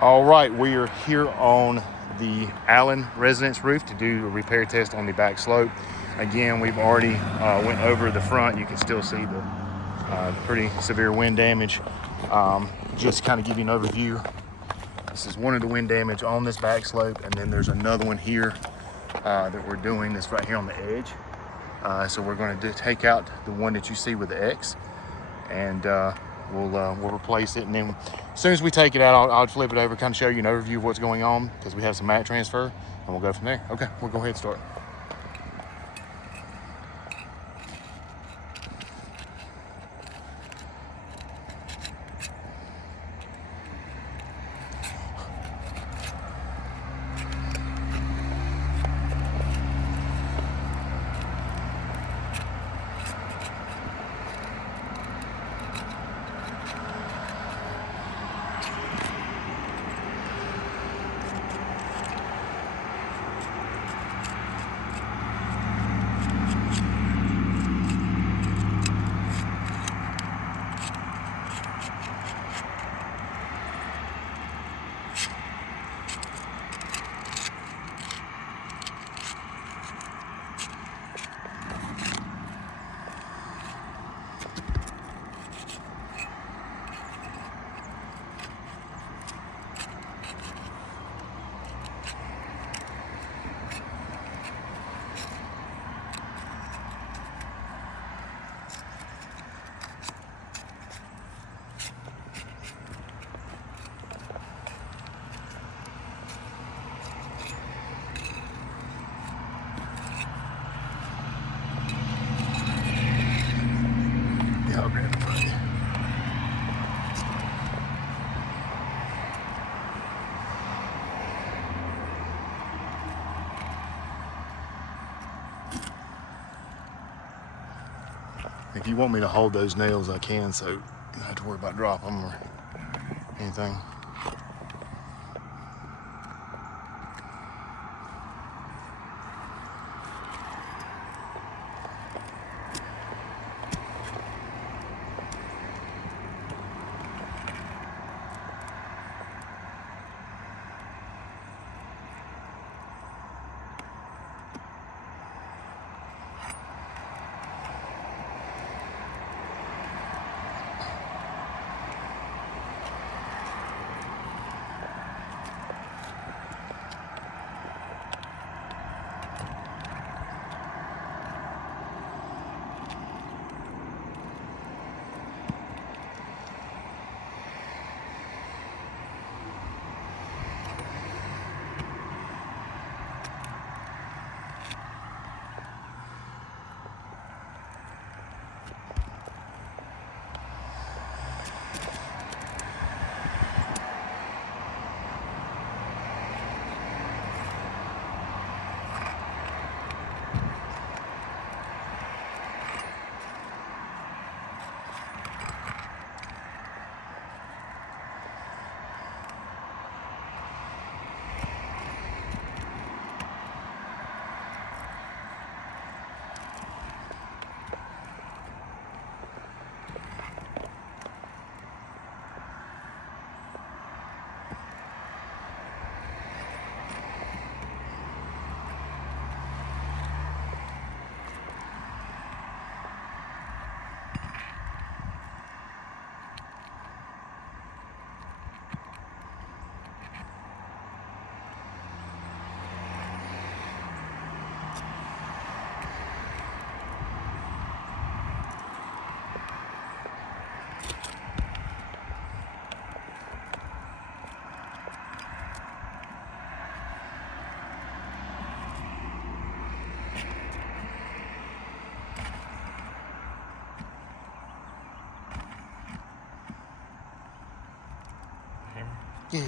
All right, we are here on the Allen residence roof to do a repair test on the back slope. Again, we've already went over the front. You can still see the pretty severe wind damage. Just kind of give you an overview. This is one of the wind damage on this back slope, and then there's another one here that we're doing that's right here on the edge. So we're going to take out the one that you see with the X, and we'll replace it. And then as soon as we take it out, I'll flip it over, kind of show you an overview of what's going on, because we have some mat transfer, and we'll go from there. Okay, we'll go ahead and start. Yeah, I'll grab it for you. If you want me to hold those nails, I can, so you don't have to worry about dropping them or anything. Yeah.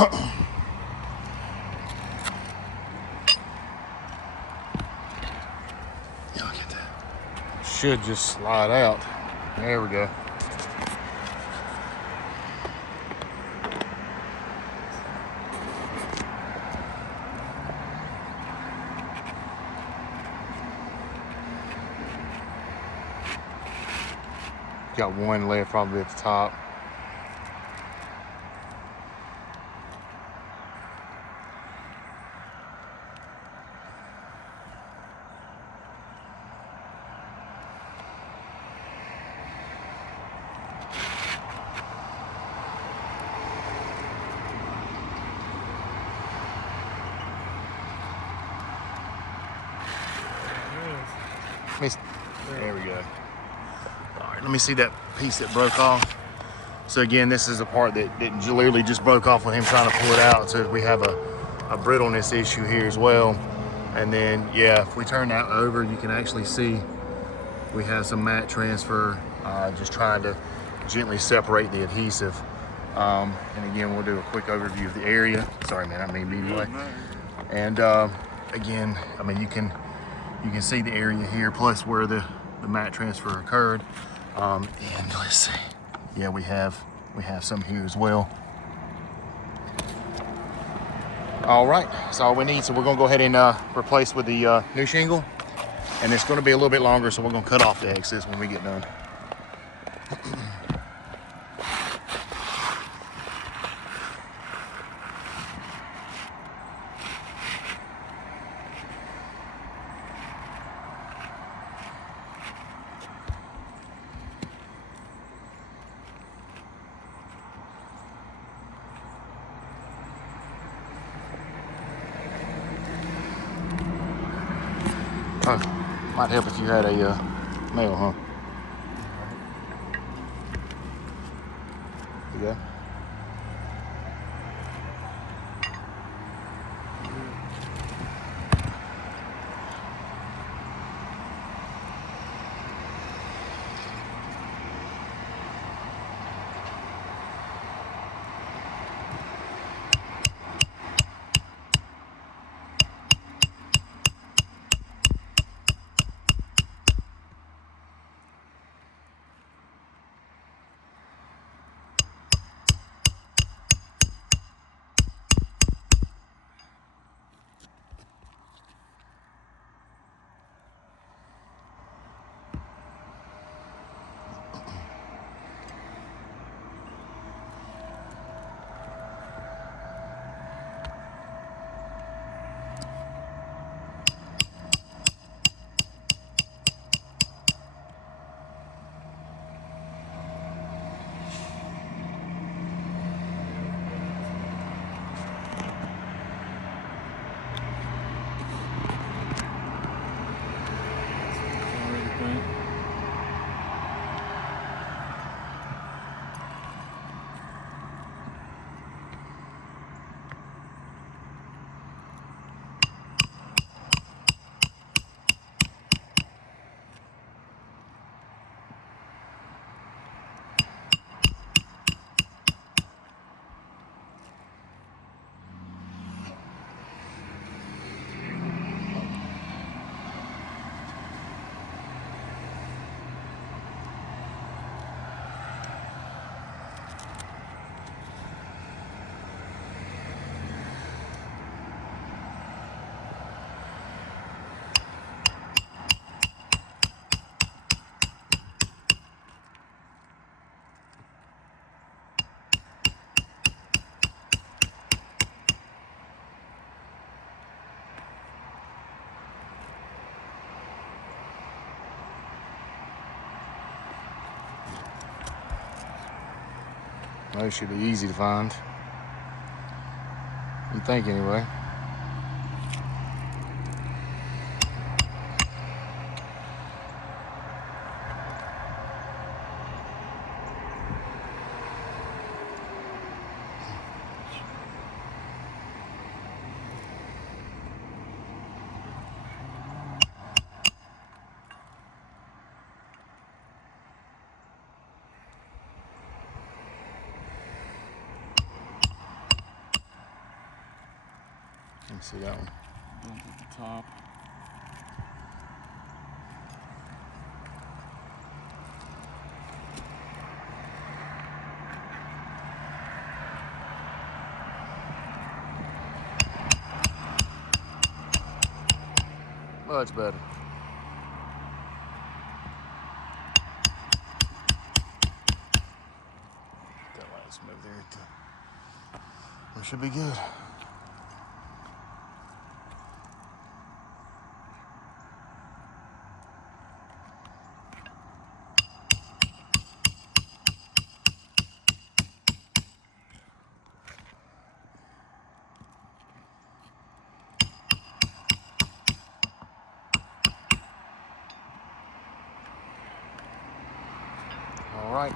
Look at that. Should just slide out. There we go. Got one left probably at the top. There we go. All right, let me see that piece that broke off. So again, this is a part that literally just broke off with him trying to pull it out. So we have a brittleness issue here as well. And then, yeah, if we turn that over, you can actually see we have some mat transfer, just trying to gently separate the adhesive. And again, we'll do a quick overview of the area. Sorry, man, I mean immediately. And again, I mean, you can see the area here, plus where the mat transfer occurred. And let's see. Yeah, we have some here as well. All right, that's all we need. So we're gonna go ahead and replace with the new shingle, and it's gonna be a little bit longer, so we're gonna cut off the excess when we get done. Might help if you had a nail, huh? You go. Those should be easy to find. You think, anyway. See that one? Bent at the top. Much better. That last move there. We should be good. All right,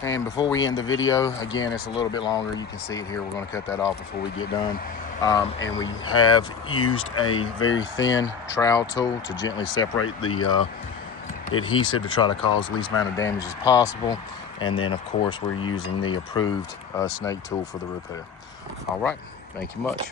and before we end the video, again, it's a little bit longer. You can see it here. We're going to cut that off before we get done. And we have used a very thin trowel tool to gently separate the adhesive to try to cause the least amount of damage as possible. And then, of course, we're using the approved snake tool for the repair. All right, thank you much.